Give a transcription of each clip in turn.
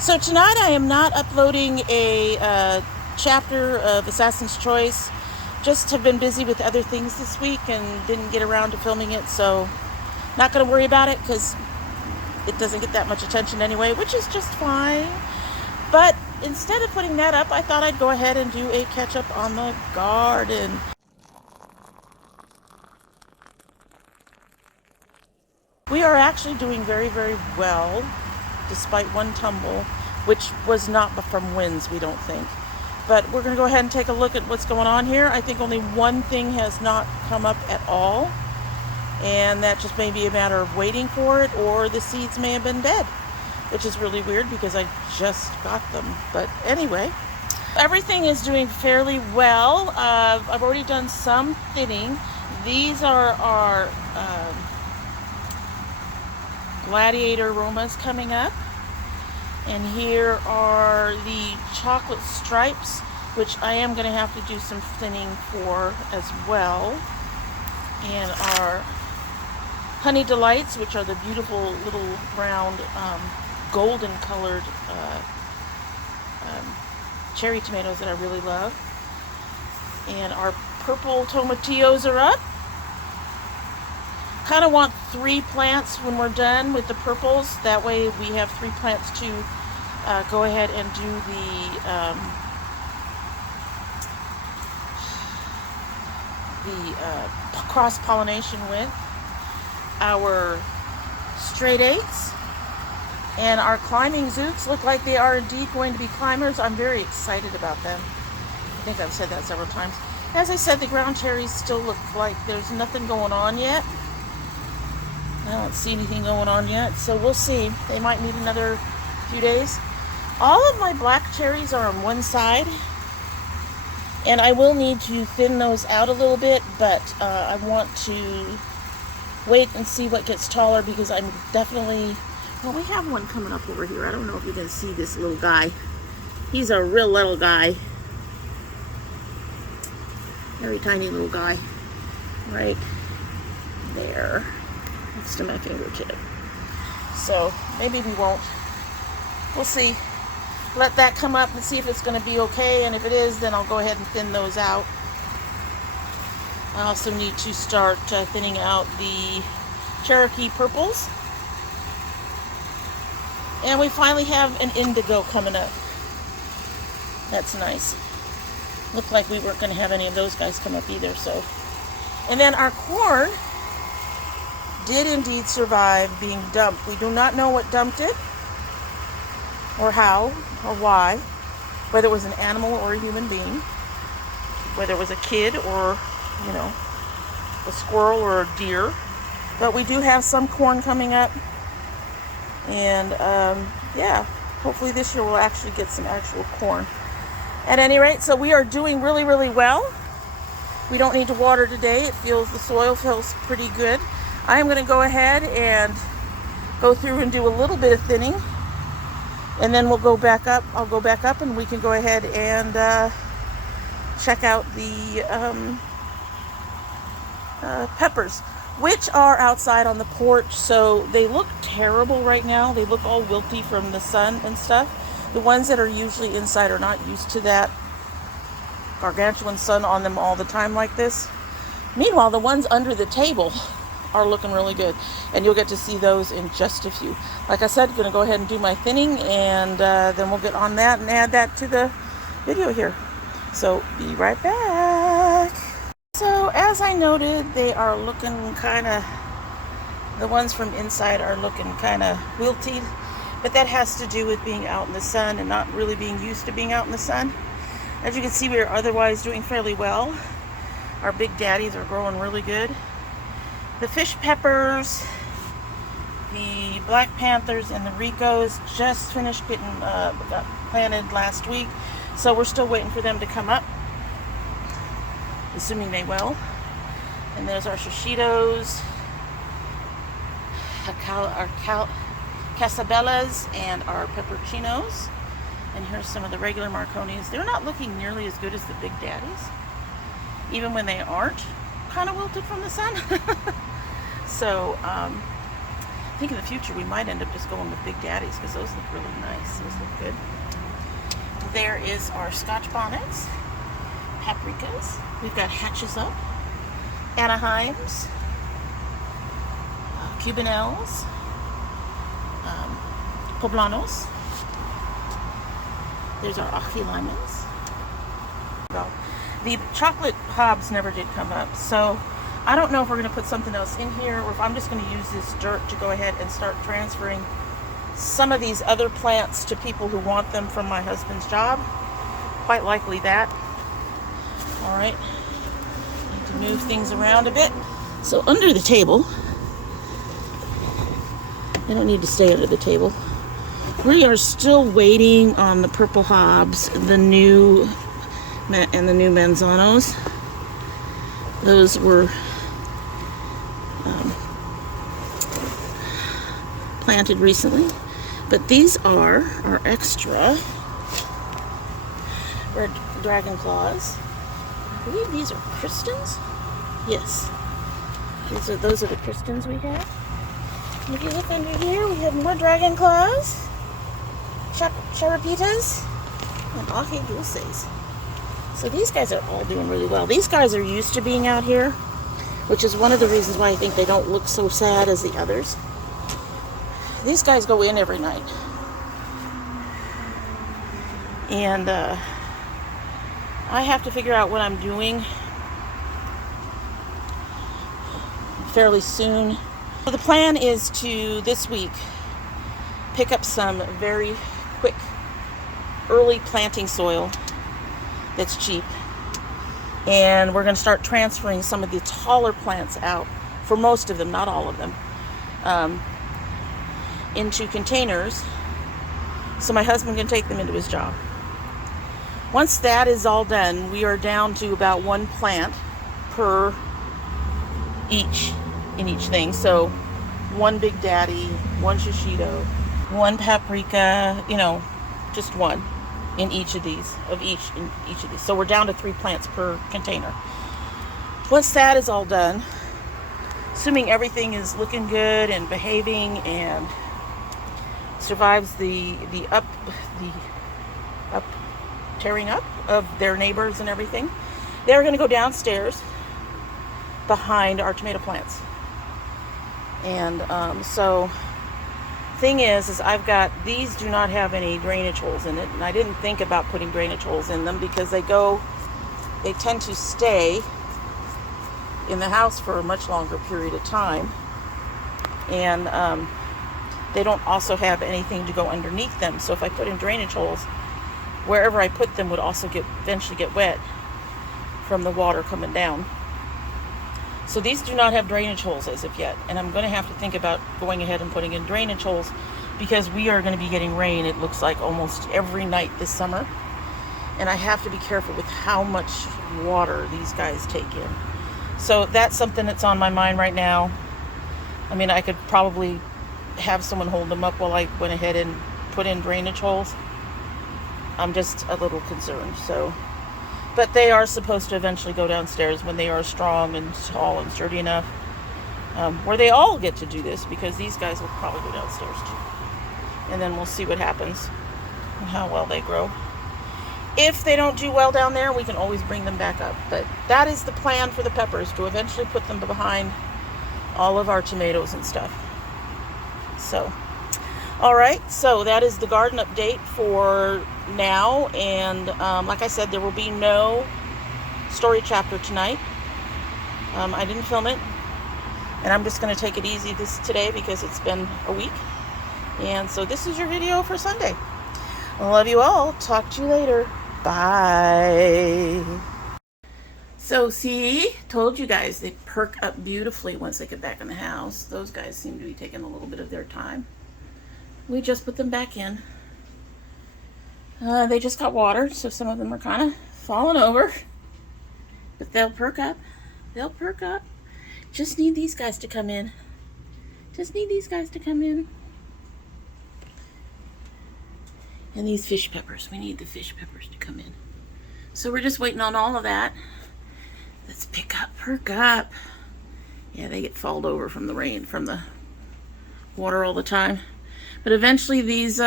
So tonight I am not uploading a chapter of Assassin's Choice. Just have been busy with other things this week and didn't get around to filming it, so not going to worry about it because it doesn't get that much attention anyway, which is just fine. But instead of putting that up, I thought I'd go ahead and do a catch-up on the garden. We are actually doing very, very well, despite one tumble, which was not from winds, we don't think. But we're going to go ahead and take a look at what's going on here. I think only one thing has not come up at all, and that just may be a matter of waiting for it, or the seeds may have been dead, which is really weird because I just got them. But anyway, everything is doing fairly well. I've already done some thinning. These are our gladiator aromas coming up, and here are the chocolate stripes, which I am going to have to do some thinning for as well, and our honey delights, which are the beautiful little round golden colored cherry tomatoes that I really love, and our purple tomatillos are up. Kind of want 3 plants when we're done with the purples. That way we have 3 plants to go ahead and do the cross-pollination with. Our straight eights and our climbing zoots look like they are indeed going to be climbers. I'm very excited about them. I think I've said that several times. As I said, the ground cherries still look like there's nothing going on yet. I don't see anything going on yet, so we'll see. They might need another few days. All of my black cherries are on one side, and I will need to thin those out a little bit, but I want to wait and see what gets taller, because I'm definitely... Well, we have one coming up over here. I don't know if you can see this little guy. He's a real little guy. Very tiny little guy. Right there. Next to my fingertip. So maybe we won't. We'll see. Let that come up and see if it's going to be okay, and if it is, then I'll go ahead and thin those out. I also need to start thinning out the Cherokee purples, and we finally have an indigo coming up. That's nice. Looked like we weren't going to have any of those guys come up either. So, and then our corn did indeed survive being dumped. We do not know what dumped it, or how, or why, whether it was an animal or a human being, whether it was a kid or, you know, a squirrel or a deer. But we do have some corn coming up, and yeah, hopefully this year we'll actually get some actual corn. At any rate, so we are doing really, really well. We don't need to water today. The soil feels pretty good. I am going to go ahead and go through and do a little bit of thinning, and then we'll go back up. I'll go back up, and we can go ahead and check out the peppers, which are outside on the porch. So they look terrible right now. They look all wilty from the sun and stuff. The ones that are usually inside are not used to that gargantuan sun on them all the time like this. Meanwhile, the ones under the table are looking really good, and you'll get to see those in just a few. Like I said, I'm going to go ahead and do my thinning, and then we'll get on that and add that to the video here. So be right back. So as I noted, they are looking kind of, the ones from inside are looking kind of wilted, but that has to do with being out in the sun and not really being used to being out in the sun. As you can see, we are otherwise doing fairly well. Our big daddies are growing really good. The fish peppers, the black panthers, and the ricos just finished getting got planted last week, so we're still waiting for them to come up, assuming they will. And there's our shishitos, our casabellas, and our pepperoncinos. And here's some of the regular marconis. They're not looking nearly as good as the big daddies, even when they aren't kind of wilted from the sun. So I think in the future we might end up just going with big daddies, because those look really nice. Those look good. There is our Scotch bonnets, paprikas. We've got Hatches Up, Anaheims, Cubanelles, Poblanos. There's our ají limons. The chocolate hobs never did come up, so I don't know if we're going to put something else in here or if I'm just going to use this dirt to go ahead and start transferring some of these other plants to people who want them from my husband's job. Quite likely that. All right, need to move things around a bit. So under the table, I don't need to stay under the table. We are still waiting on the purple hobs, the new manzanos. Those were planted recently, but these are our extra red dragon claws. I believe these are Kristens. Yes, those are the Kristens we have. And if you look under here, we have more dragon claws, charapitas, and ají dulces. So these guys are all doing really well. These guys are used to being out here, which is one of the reasons why I think they don't look so sad as the others. These guys go in every night. And I have to figure out what I'm doing fairly soon. So the plan is to, this week, pick up some very quick early planting soil that's cheap. And we're going to start transferring some of the taller plants out, for most of them, not all of them, into containers so my husband can take them into his job. Once that is all done, we are down to about one plant per each in each thing. So one Big Daddy, one shishito, one paprika, just one in each of these, So we're down to 3 plants per container. Once that is all done, assuming everything is looking good and behaving and survives the tearing up of their neighbors and everything, they're going to go downstairs behind our tomato plants. And so thing is I've got, these do not have any drainage holes in it, and I didn't think about putting drainage holes in them because they tend to stay in the house for a much longer period of time, and they don't also have anything to go underneath them. So if I put in drainage holes, wherever I put them would also eventually get wet from the water coming down. So these do not have drainage holes as of yet, and I'm going to have to think about going ahead and putting in drainage holes because we are going to be getting rain, it looks like, almost every night this summer, and I have to be careful with how much water these guys take in. So that's something that's on my mind right now. I mean, I could probably have someone hold them up while I went ahead and put in drainage holes. I'm just a little concerned. But they are supposed to eventually go downstairs when they are strong and tall and sturdy enough, where they all get to do this, because these guys will probably go downstairs too. And then we'll see what happens and how well they grow. If they don't do well down there, we can always bring them back up. But that is the plan for the peppers, to eventually put them behind all of our tomatoes and stuff. So, all right, so that is the garden update for now. And like I said, there will be no story chapter tonight. I didn't film it, and I'm just going to take it easy today because it's been a week. And so this is your video for Sunday. I love you all. Talk to you later. Bye. So see, told you guys, they perk up beautifully once they get back in the house. Those guys seem to be taking a little bit of their time. We just put them back in. They just got watered, so some of them are kind of falling over. But they'll perk up. They'll perk up. Just need these guys to come in. Just need these guys to come in. And these fish peppers. We need the fish peppers to come in. So we're just waiting on all of that. Let's pick up, perk up. Yeah, they get falled over from the rain, from the water all the time. But But eventually these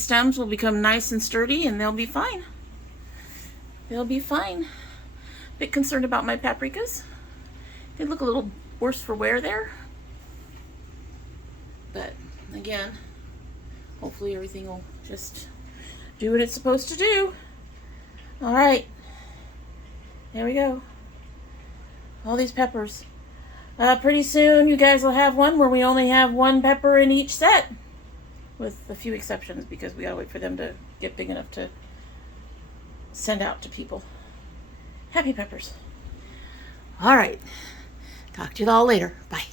stems will become nice and sturdy and they'll be fine. They'll be fine. Bit concerned about my paprikas. They look a little worse for wear there. But again, hopefully everything will just do what it's supposed to do. All right, there we go. All these peppers. Pretty soon you guys will have one where we only have one pepper in each set, with a few exceptions because we gotta wait for them to get big enough to send out to people. Happy peppers. All right, talk to you all later. Bye.